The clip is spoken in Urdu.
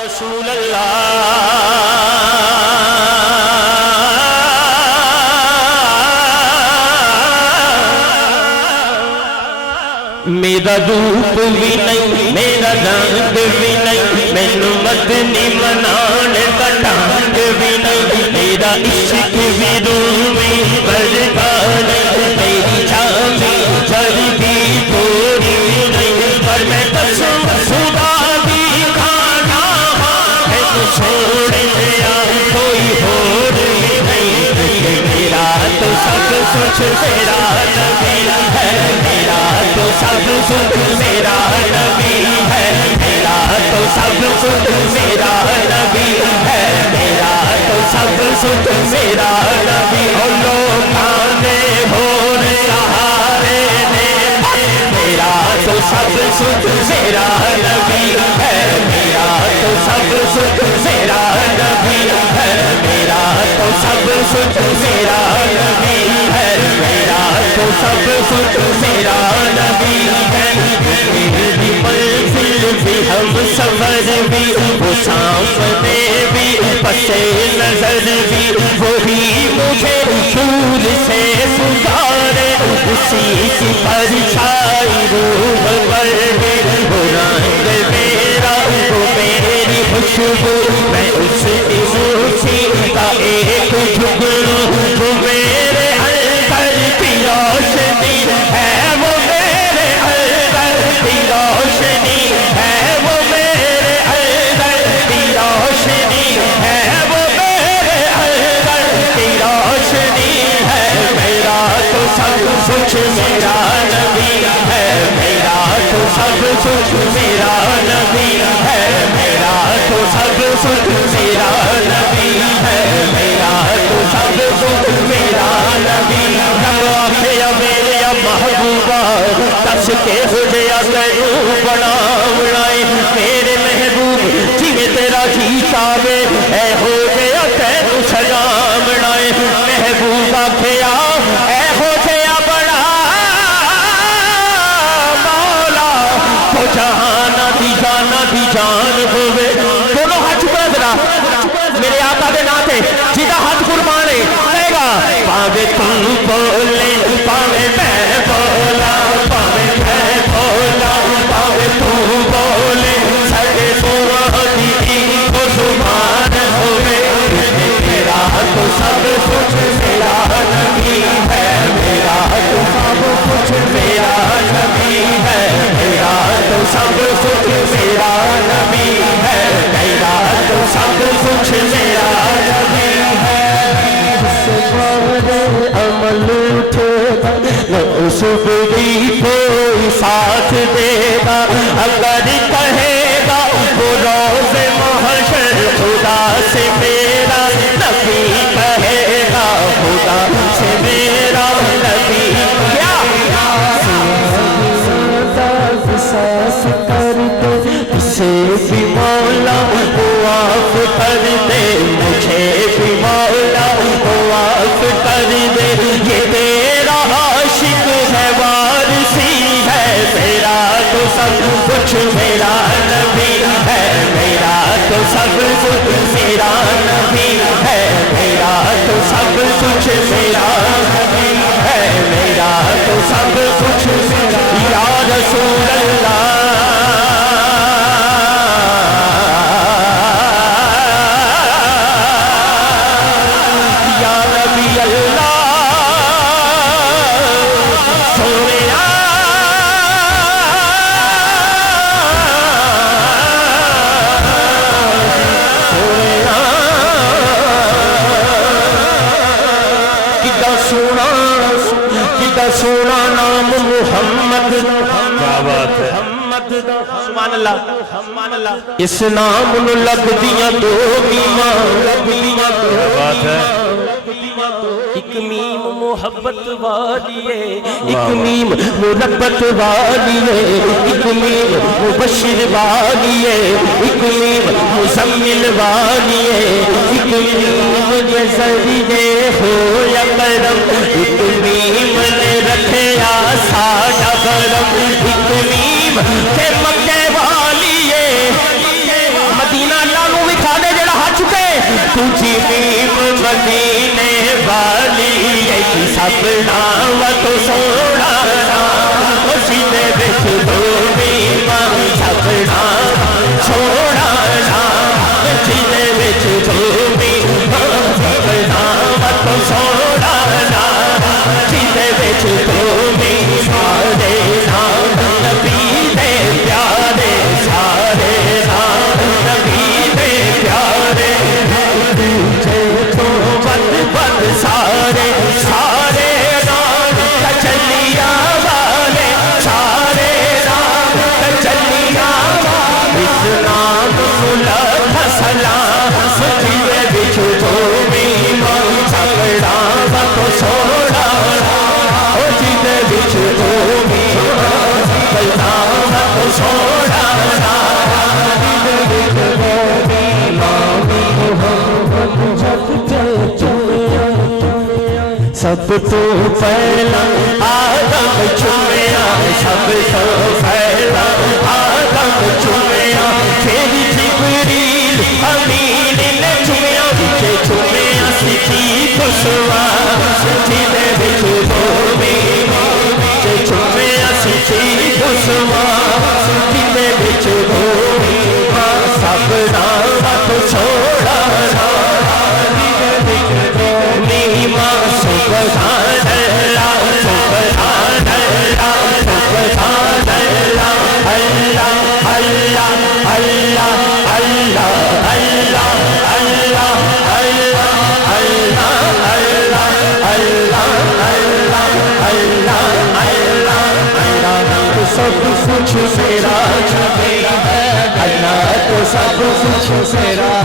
رسول اللہ میرا روپ بھی نہیں میرا رنگ بھی نہیں مینوں مدنی منان دا ڈھنگ بھی نہیں میرا عشق بھی رومی برگا نہیں میری جامی جرگی پوری نہیں پر میں قسم خدا دی کھانا مینوں چھوڑ دیا کوئی اور نہیں میرا تو سب کچھ تیرا نبی ہے میرا تو سب کچھ میرا نبی ہے میرا تو سب کچھ میرا نبی ہے میرا تو سب کچھ میرا نبی اور لوکاں دے ہون سہارے نے میرا تو سب کچھ میرا نبی ہے میرا تو سب کچھ میرا نبی ہے میرا تو سب کچھ میرا نبی ہے میرا تو سب کچھ میرا نبی ہے میری منزل بھی ہم سفر بھی وہ سامنے بھی پس نظر بھی وہی مجھے دور سے پکارے اسی کی پرچھائی روح پر ہے وہ رنگ میرا وہ میری خوشبو میں اس کی موسیقی کا ایک جھگڑوں وہ میرے اندر کی روشنی ہے وہ میرے اندر کی روشنی ہے وہ میرے اندر کی روشنی ہے وہ میرے اندر کی روشنی ہے میرا تو سب کچھ میرا نبی ہے میرا تو سب کچھ میرا نبی ہے میرا تو سب کچھ میرا نبی ہے میرا تو سب کچھ میرا نبی ہے میرے محبوبہ دس کے ہو گیا تینوں بڑا بڑائے میرے محبوب جی تیرا جی چاہے اے ہو گیا تینوں سلام بڑائے محبوبہ کھیا اے ہو گیا بڑا مولا تو جہانا دی جان ہوئے دونوں ہاتھ چکا ذرا میرے آقا دے ناتے جیدہ ہاتھ قربانے لے گا پاوے تم بولے پاوے میں بولا پاوے میں بولا پاوے تم بولے سڑے سوانی کو زبان ہوئے میرا تو سب کچھ میرا نبی ہے میرا تو سب کچھ میرا نبی ہے میرا تو سب کچھ میرا نبی ہے میرا تو سب کچھ میرا نبی ہے عمل اٹھے نہ اس بڑی کوئی ساتھ دے گا اگر کہے گا وہ روز محشر خدا سے میرا نبی کہے گا خدا سے میرا نبی کیا ساس کر دے اسے بھی مولا معاف کر دے مجھے بھی مولا معاف کر دے یہ تیرا عاشق ہے وارثی ہے میرا تو سب کچھ میرا نبی ہے میرا تو سب کچھ میرا نبی ہے میرا تو سب کچھ میرا نبی ہے میرا تو سب کچھ میرا یا رسول اللہ یا نبی اللہ سوریا سونا نام محمد کیا بات ہے سبحان اللہ اس نام نو لگ دیا دو میماں کیا بات ہے ایک میم محبت والیے ایک میم مربت والیے ایک میم مبشر والیے ایک میم مزمل والیے ایک میم یہ ذریعے ہو یا کرم ایک میم نے رکھے ساڑھا کرم ایک میم کے مکے والیے مدینہ سبنا و تو سونا سینے بچ دھوبی ماں سبنا چھوڑا سینے بچ دھوبی ماں سبنا و تو سونا سینے بچ دھوبی سارے نام نبی دے پیارے سارے نام نبی دے پیارے بد سارے سارے نام تجلیاں والے سارے نام تجلیاں والے اس نام ملا سلام جیوے بچ دھوبی ماں سبنا و تو سونا جیوے بچ دھوبی ماں سبنا و تو سونا جیوے بچ دھوبی نام محمد جگتے سب تو پہلا آدم چومیا سب تو پہلا آدم چومیا پھر جبریل امین نے چومیا جے چومیا سچی خشوا جینے بچ دھوبی جے چومیا سچی خشوا جینے بچ دھوبی سب نام تو چھوڑا سبحان اللہ سبحان اللہ سبحان اللہ اللہ اللہ اللہ اللہ اللہ اللہ اللہ اللہ اللہ اللہ سب کچھ میرا ہے اللہ تو سب کچھ میرا